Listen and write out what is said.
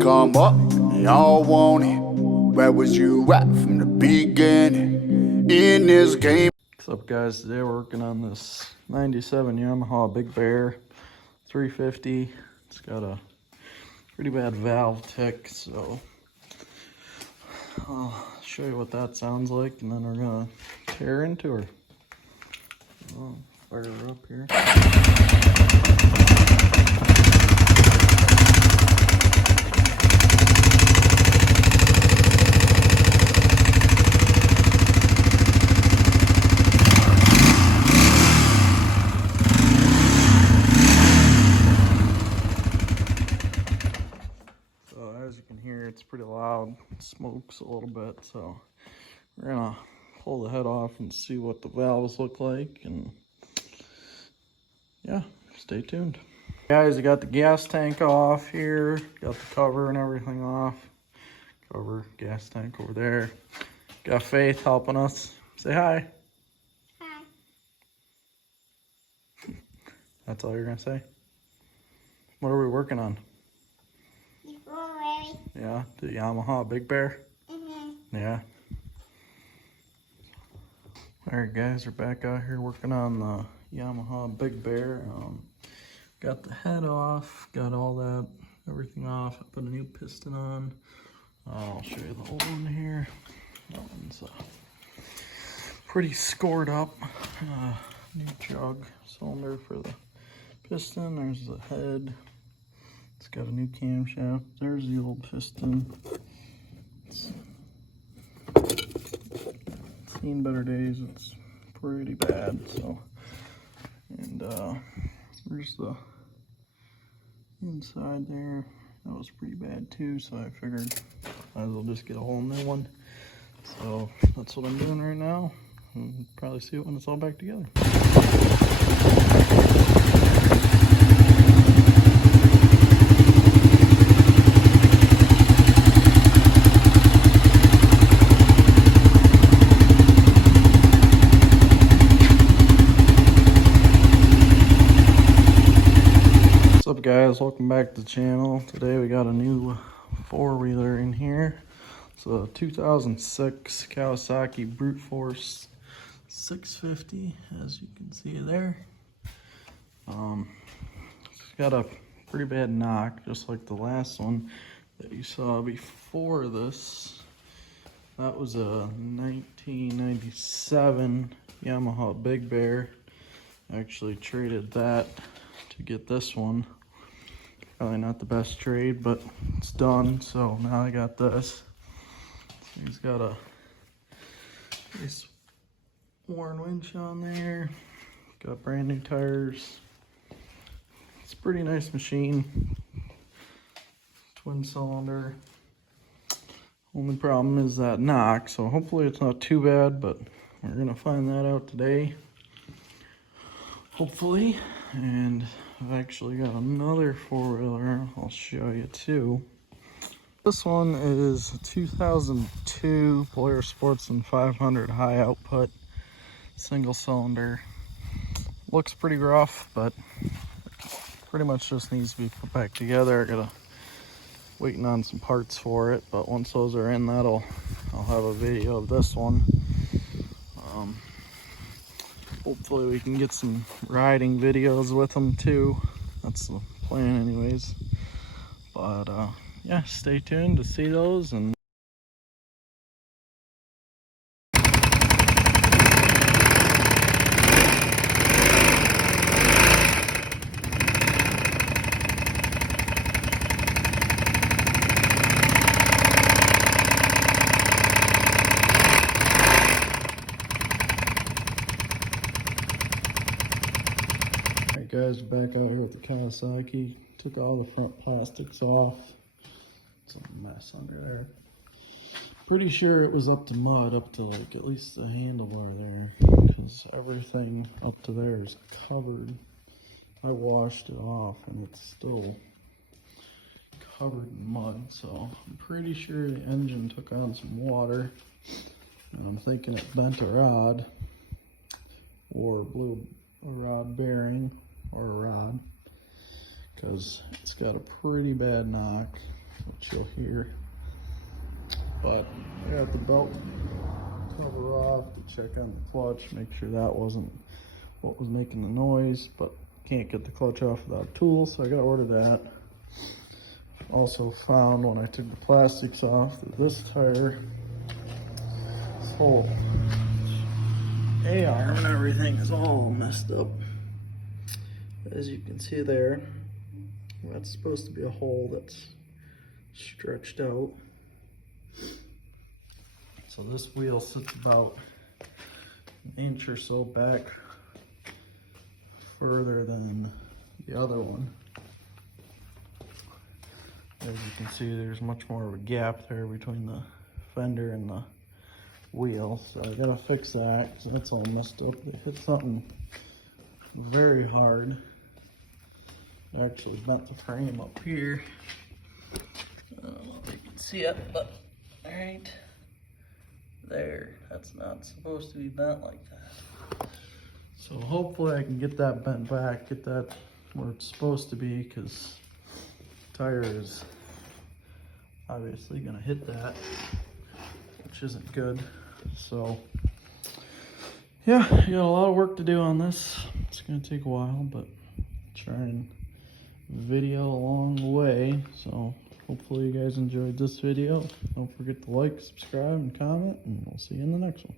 come up, they all want it. Where was you at from the beginning in this game? What's up, guys? Today we're working on this 97 Yamaha Big Bear 350. It's got a pretty bad valve tick, so I'll show you what that sounds like, and then we're gonna tear into her. I'll fire her up here. So as you can hear, it's pretty loud. It smokes a little bit, so we're gonna pull the head off and see what the valves look like, and yeah, stay tuned. Guys, I got the gas tank off here, got the cover and everything off. Cover, gas tank over there. Got Faith helping us. Say hi. Hi. That's all you're gonna say? What are we working on? Yeah, the Yamaha Big Bear. Yeah. Alright guys, we're back out here working on the Yamaha Big Bear. Got the head off, got all that, everything off. I put a new piston on. I'll show you the old one here. That one's pretty scored up. New jug cylinder for the piston. There's the head. It's got a new camshaft. There's the old piston. It's seen better days. It's pretty bad. So, and there's the inside there. That was pretty bad too. So I figured might as well just get a whole new one. So that's what I'm doing right now. We'll probably see it when it's all back together. What's up, guys? Welcome back to the channel. Today we got a new four-wheeler in here. It's a 2006 Kawasaki Brute Force 650, as you can see there. It's got a pretty bad knock, just like the last one that you saw before this. That was a 1997 Yamaha Big Bear. I actually traded that to get this one. Probably not the best trade, but it's done, so now I got this. He's got a nice worn winch on there. Got brand new tires. It's a pretty nice machine. Twin cylinder. Only problem is that knock, so hopefully it's not too bad, but we're gonna find that out today. Hopefully. And I've actually got another four-wheeler I'll show you too. This one is a 2002 Polaris Sportsman 500 high output single cylinder. Looks pretty rough, but pretty much just needs to be put back together. I gotta waiting on some parts for it, but once those are in, I'll have a video of this one. Hopefully we can get some riding videos with them too. That's the plan anyways. But yeah, stay tuned to see those. And alright guys, back out here with the Kawasaki. Took all the front plastics off. It's a mess under there. Pretty sure it was up to mud, up to like at least the handlebar there, because everything up to there is covered. I washed it off and it's still covered in mud, so I'm pretty sure the engine took on some water. And I'm thinking it bent a rod or blew a rod bearing or a rod, because it's got a pretty bad knock. which you'll hear. But I got the belt cover off to check on the clutch, make sure that wasn't what was making the noise, but can't get the clutch off without a tool, so I gotta order that. Also found when I took the plastics off that this tire, this whole A-arm and everything is all messed up. As you can see there, that's supposed to be a hole that's stretched out. So this wheel sits about an inch or so back further than the other one. As you can see, there's much more of a gap there between the fender and the wheel. So I gotta fix that, because that's all messed up. It hit something very hard. I actually bent the frame up here. I don't know if you can see it, but right there, that's not supposed to be bent like that. So hopefully I can get that bent back, get that where it's supposed to be, because the tire is obviously gonna hit that, which isn't good. So yeah, you got a lot of work to do on this. It's gonna take a while, but try and video along the way. So hopefully you guys enjoyed this video. Don't forget to like, subscribe, and comment, and we'll see you in the next one.